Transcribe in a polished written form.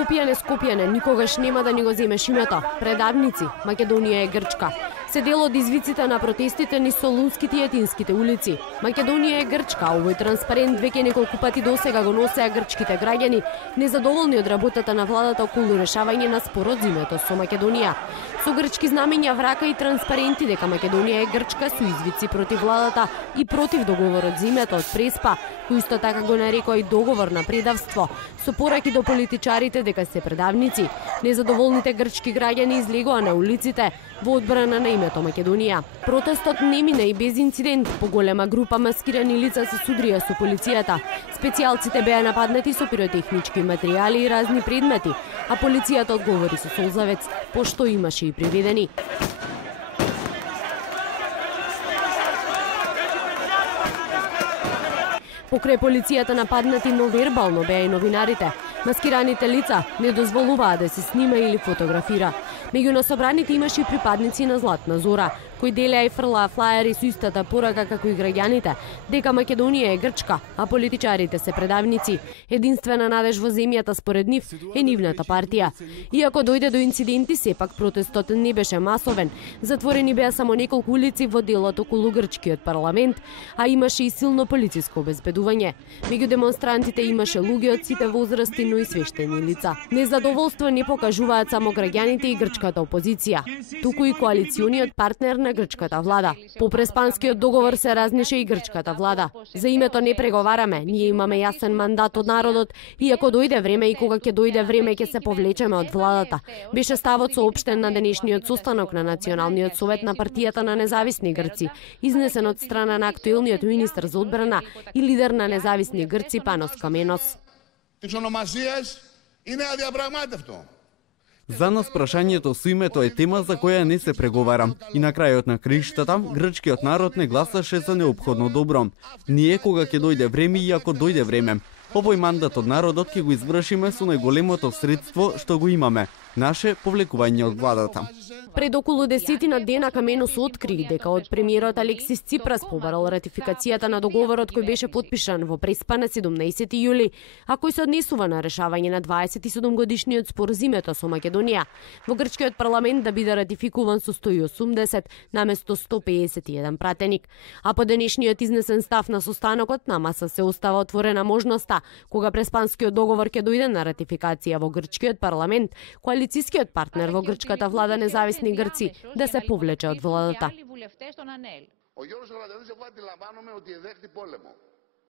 Скопјане, Скопјане, никогаш нема да ни го земеш името. Предавници, Македонија е Грчка. Се дел од извиците на протестите низ Солунските и Етинските улици. Македонија е Грчка, овој транспарент веќе неколку пати досега го носеа грчките граѓани, незадоволни од работата на владата околу решавање на спорот за името со Македонија. Со грчки знамења, врака и транспаренти дека Македонија е Грчка со извици против владата и против договорот за името од Преспа, кој исто така го нарекоа и договор на предавство, со пораки до политичарите дека се предавници. Незадоволните грчки граѓани излегоа на улиците во одбрана на името Македонија. Протестот не мина и без инцидент. Поголема група маскирани лица се судрија со полицијата. Специјалците беа нападнати со пиротехнички материјали и разни предмети, а полицијата одговори со солзавец, пошто имаше и приведени. Покрај полицијата нападнати, но вербално беа и новинарите. Маскираните лица не дозволуваа да се снима или фотографира. Меѓу насобраните имаше и припадници на Златна Зора, кои делеа и фрлаа флаери со истата порака како и граѓаните, дека Македонија е Грчка, а политичарите се предавници. Единствена надеж во земјата според нив е нивната партија. Иако дојде до инциденти, сепак протестот не беше масовен. Затворени беа само неколку улици во делот околу грчкиот парламент, а имаше и силно полициско обезбедување. Меѓу демонстрантите имаше луѓе од сите возрасти, но и свештени лица. Незадоволство не покажуваат само граѓаните и грчката опозиција, туку и коалициониот партнер на грчката влада. По преспанскиот договор се разнеше и грчката влада. За името не преговараме, ние имаме јасен мандат од народот, иако дојде време и кога ќе дојде време ќе се повлечеме од владата. Беше ставот соопштен на денешниот состанок на Националниот совет на партијата на независни грци, изнесен од страна на актуелниот министер за одбрана и лидер на независни грци Панос Каменос. За нас прашањето со името е тема за која не се преговара. И на крајот на краиштата, грчкиот народ не гласаше за неопходно добро. Ние кога ќе дојде време и ако дојде време. Овој мандат од народот ќе го извршиме со најголемото средство што го имаме. Наше повлекување од владата. Пред околу 10 дена Каменос откри дека од премиерот Алексис Ципрас побарал ратификацијата на договорот кој беше потпишан во Преспа на 17 јули, а кој се однесува на решавање на 27 годишниот спор за името со Македонија. Во грчкиот парламент да биде ратификуван со 180 наместо 151 пратеник. А по денешниот изнесен став на состанокот на маса се остава отворена можноста кога преспанскиот договор ќе дојде на ратификација во грчкиот парламент, коалицијскиот партнер во грчката влада независни грци да се повлече од владата.